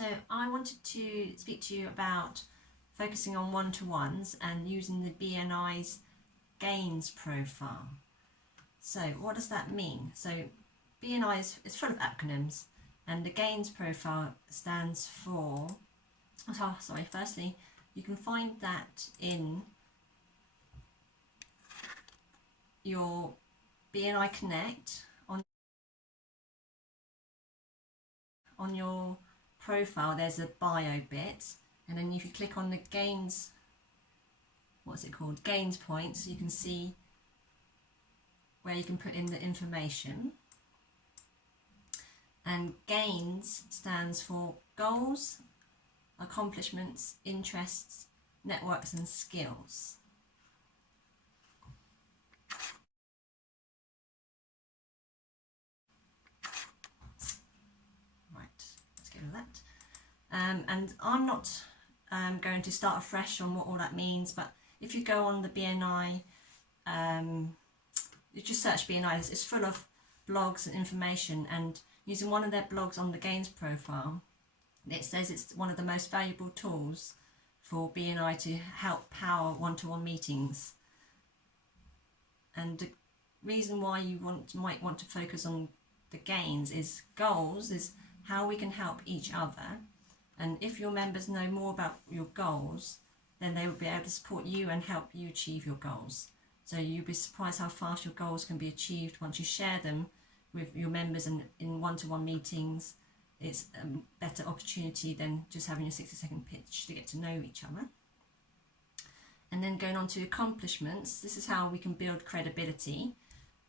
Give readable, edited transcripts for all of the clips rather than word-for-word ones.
So I wanted to speak to you about focusing on one-to-ones and using the BNI's gains profile. So what does that mean? So BNI is full of acronyms, and the gains profile stands for, firstly, you can find that in your BNI Connect on your profile. There's a bio bit, and then if you click on the gains, gains points, you can see where you can put in the information. And gains stands for goals, accomplishments, interests, networks and skills. Right, let's get rid of that. And I'm not going to start afresh on what all that means, but if you go on the BNI, you just search BNI, it's full of blogs and information, and using one of their blogs on the gains profile, it says it's one of the most valuable tools for BNI to help power one-to-one meetings. And the reason why you might want to focus on the gains is goals is how we can help each other. And if your members know more about your goals, then they will be able to support you and help you achieve your goals. So you'll be surprised how fast your goals can be achieved once you share them with your members, and in one-to-one meetings. It's a better opportunity than just having a 60-second pitch to get to know each other. And then going on to accomplishments, this is how we can build credibility.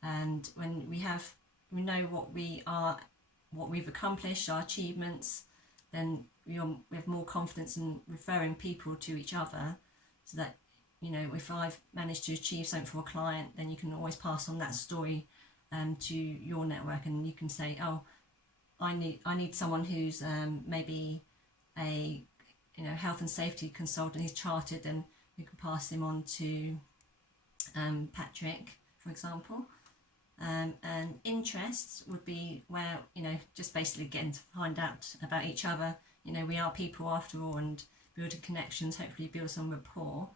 And when we know what we've accomplished, our achievements, then we have more confidence in referring people to each other, so that, you know, if I've managed to achieve something for a client, then you can always pass on that story to your network, and you can say, oh, I need someone who's maybe a health and safety consultant, he's chartered, and you can pass him on to Patrick, for example. And interests would be where, just basically getting to find out about each other. We are people after all, and building connections, hopefully build some rapport,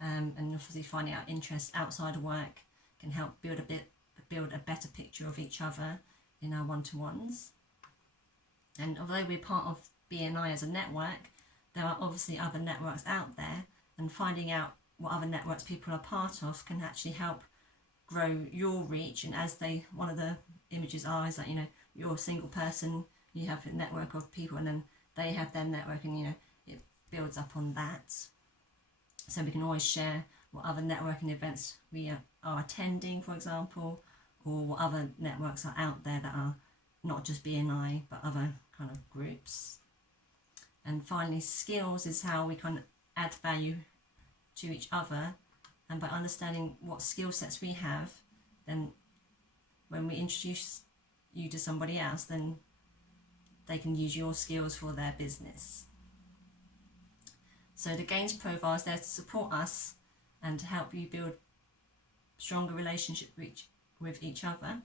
and obviously finding out interests outside of work can help build a better picture of each other in our one-to-ones. And although we're part of BNI as a network, there are obviously other networks out there, and finding out what other networks people are part of can actually help grow your reach. And one of the images is that, you're a single person, you have a network of people, and then they have their network, and it builds up on that. So we can always share what other networking events we are attending, for example, or what other networks are out there that are not just BNI but other kind of groups. And finally, skills is how we can add value to each other, and by understanding what skill sets we have, then when we introduce you to somebody else, then they can use your skills for their business. So the gains profile is there to support us and to help you build stronger relationships with each other.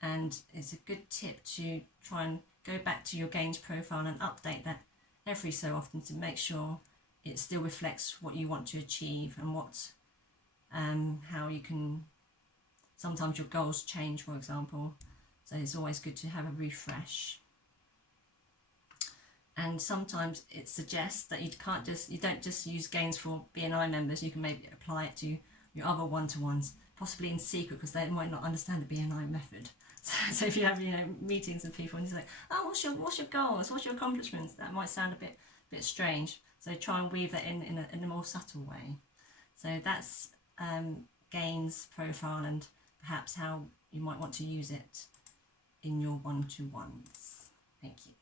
And it's a good tip to try and go back to your gains profile and update that every so often to make sure it still reflects what you want to achieve, and how you can, sometimes your goals change, for example, so it's always good to have a refresh. And sometimes it suggests that you don't just use gains for BNI members, you can maybe apply it to your other one-to-ones, possibly in secret, because they might not understand the BNI method. So if you have meetings with people and you're like, oh, what's your goals, what's your accomplishments, that might sound a bit strange. So try and weave that in a more subtle way. So that's gains profile, and perhaps how you might want to use it in your one-to-ones. Thank you.